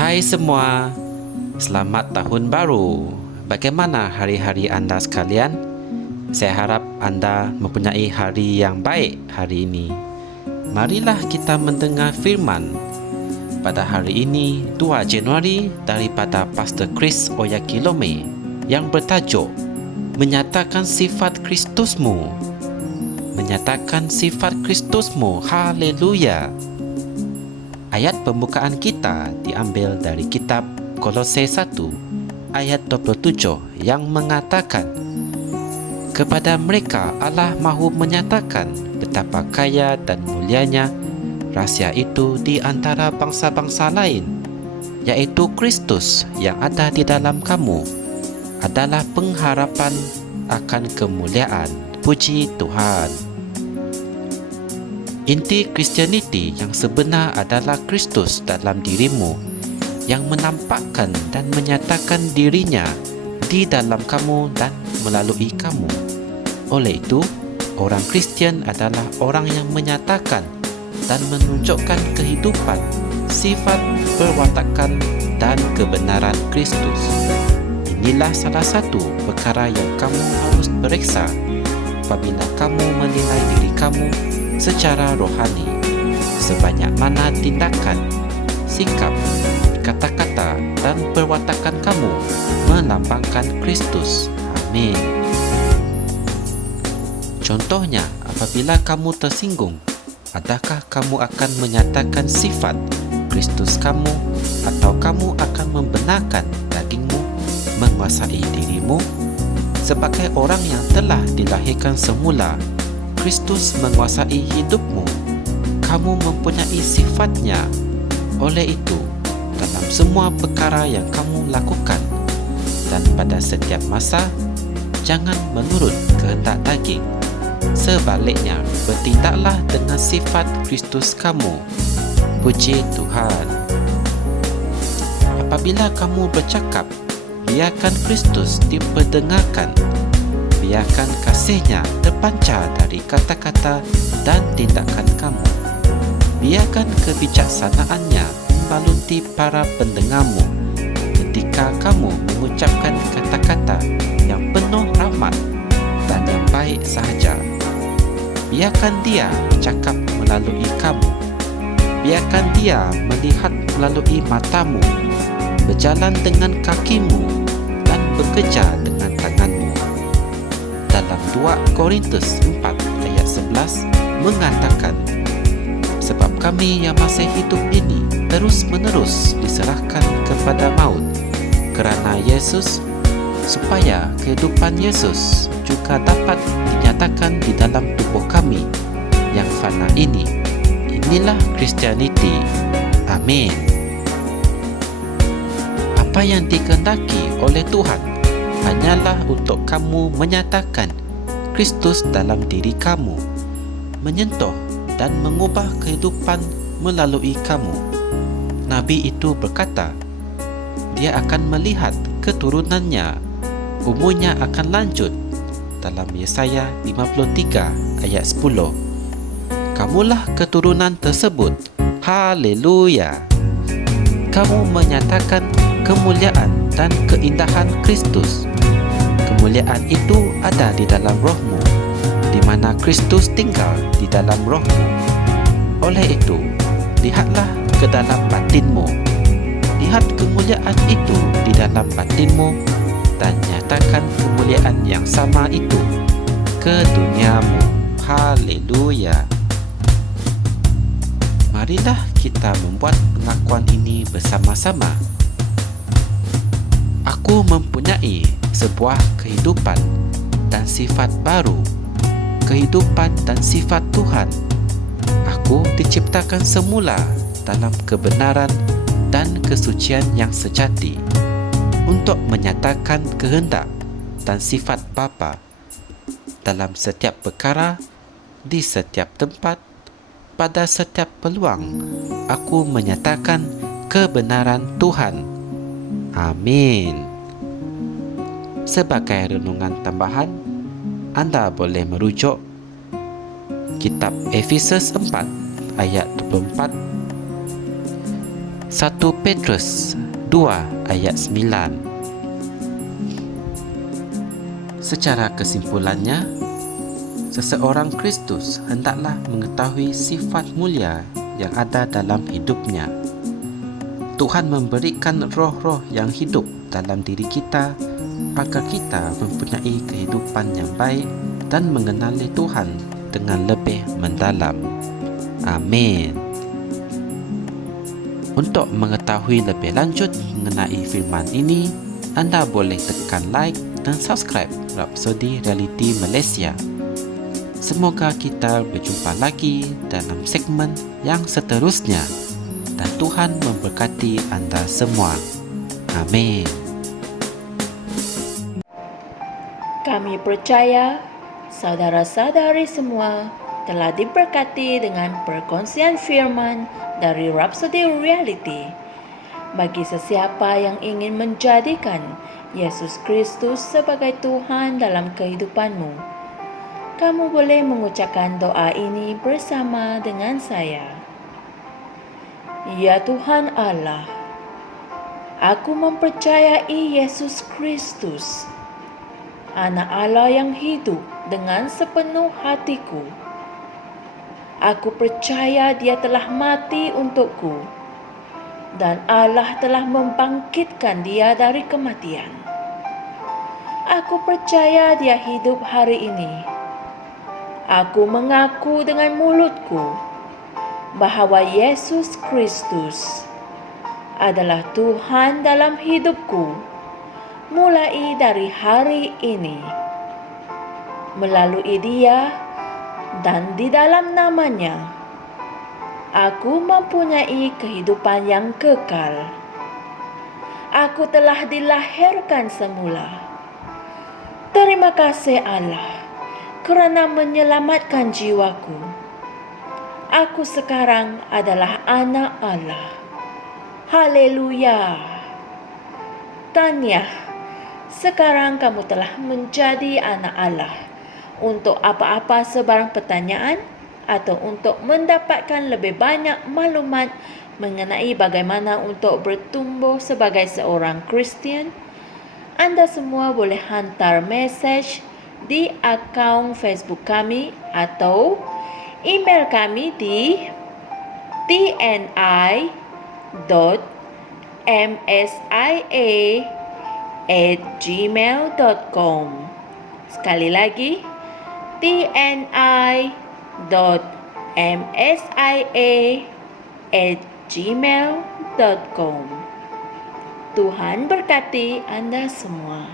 Hai semua, selamat tahun baru. Bagaimana hari-hari anda sekalian? Saya harap anda mempunyai hari yang baik hari ini. Marilah kita mendengar firman pada hari ini 2 Januari daripada Pastor Chris Oyakilome yang bertajuk Menyatakan Sifat Kristusmu. Menyatakan sifat Kristusmu. Haleluya. Ayat pembukaan kita diambil dari kitab Kolose 1 ayat 27 yang mengatakan, kepada mereka Allah mahu menyatakan betapa kaya dan mulianya rahsia itu di antara bangsa-bangsa lain, yaitu Kristus yang ada di dalam kamu adalah pengharapan akan kemuliaan. Puji Tuhan. Inti Kristianiti yang sebenar adalah Kristus dalam dirimu yang menampakkan dan menyatakan dirinya di dalam kamu dan melalui kamu. Oleh itu, orang Kristian adalah orang yang menyatakan dan menunjukkan kehidupan, sifat, perwatakan dan kebenaran Kristus. Inilah salah satu perkara yang kamu harus periksa apabila kamu menilai diri kamu secara rohani, sebanyak mana tindakan, sikap, kata-kata dan perwatakan kamu melambangkan Kristus. Amin. Contohnya, apabila kamu tersinggung, adakah kamu akan menyatakan sifat Kristus kamu atau kamu akan membenarkan dagingmu menguasai dirimu? Sebagai orang yang telah dilahirkan semula, Kristus menguasai hidupmu. Kamu mempunyai sifatnya. Oleh itu, dalam semua perkara yang kamu lakukan dan pada setiap masa, jangan menurut kehendak daging. Sebaliknya, bertindaklah dengan sifat Kristus kamu. Puji Tuhan. Apabila kamu bercakap, biarkan Kristus diperdengarkan. Biarkan kasihnya terpancar dari kata-kata dan tindakan kamu. Biarkan kebijaksanaannya membaluti para pendengarmu ketika kamu mengucapkan kata-kata yang penuh rahmat dan yang baik sahaja. Biarkan dia bercakap melalui kamu. Biarkan dia melihat melalui matamu, berjalan dengan kakimu dan bekerja dengan tanganmu. Dalam 2 Korintus 4 ayat 11 mengatakan, sebab kami yang masih hidup ini terus-menerus diserahkan kepada maut kerana Yesus, supaya kehidupan Yesus juga dapat dinyatakan di dalam tubuh kami yang fana ini. Inilah Kristianiti. Amin. Apa yang dikehendaki oleh Tuhan hanyalah untuk kamu menyatakan Kristus dalam diri kamu, menyentuh dan mengubah kehidupan melalui kamu. Nabi itu berkata, dia akan melihat keturunannya, umurnya akan lanjut. Dalam Yesaya 53 ayat 10. Kamulah keturunan tersebut. Haleluya. Kamu menyatakan kemuliaan dan keindahan Kristus. Kemuliaan itu ada di dalam rohmu, di mana Kristus tinggal di dalam rohmu. Oleh itu, lihatlah ke dalam batinmu. Lihat kemuliaan itu di dalam batinmu dan nyatakan kemuliaan yang sama itu ke duniamu. Haleluya. Marilah kita membuat pengakuan ini bersama-sama. Aku mempunyai sebuah kehidupan dan sifat baru, kehidupan dan sifat Tuhan. Aku diciptakan semula dalam kebenaran dan kesucian yang sejati untuk menyatakan kehendak dan sifat Bapa dalam setiap perkara, di setiap tempat, pada setiap peluang. Aku menyatakan kebenaran Tuhan. Amin. Sebagai renungan tambahan, anda boleh merujuk kitab Efesus 4 ayat 24 1 Petrus 2 ayat 9. Secara kesimpulannya, seseorang Kristus hendaklah mengetahui sifat mulia yang ada dalam hidupnya. Tuhan memberikan roh-roh yang hidup dalam diri kita agar kita mempunyai kehidupan yang baik dan mengenali Tuhan dengan lebih mendalam. Amin. Untuk mengetahui lebih lanjut mengenai firman ini, anda boleh tekan like dan subscribe Rhapsody Reality Malaysia. Semoga kita berjumpa lagi dalam segmen yang seterusnya dan Tuhan memberkati anda semua. Amin. Kami percaya saudara-saudari semua telah diberkati dengan perkongsian firman dari Rhapsody Reality. Bagi sesiapa yang ingin menjadikan Yesus Kristus sebagai Tuhan dalam kehidupanmu, kamu boleh mengucapkan doa ini bersama dengan saya. Ya Tuhan Allah, aku mempercayai Yesus Kristus, Anak Allah yang hidup dengan sepenuh hatiku. Aku percaya Dia telah mati untukku dan Allah telah membangkitkan Dia dari kematian. Aku percaya Dia hidup hari ini. Aku mengaku dengan mulutku bahawa Yesus Kristus adalah Tuhan dalam hidupku mulai dari hari ini. Melalui Dia dan di dalam nama-Nya, aku mempunyai kehidupan yang kekal. Aku telah dilahirkan semula. Terima kasih Allah kerana menyelamatkan jiwaku. Aku sekarang adalah anak Allah. Haleluya. Tahniah, sekarang kamu telah menjadi anak Allah. Untuk apa-apa sebarang pertanyaan atau untuk mendapatkan lebih banyak maklumat mengenai bagaimana untuk bertumbuh sebagai seorang Kristian, anda semua boleh hantar mesej di akaun Facebook kami atau email kami di tni.msia@gmail.com. Sekali lagi, tni.msia@gmail.com. Tuhan berkati anda semua.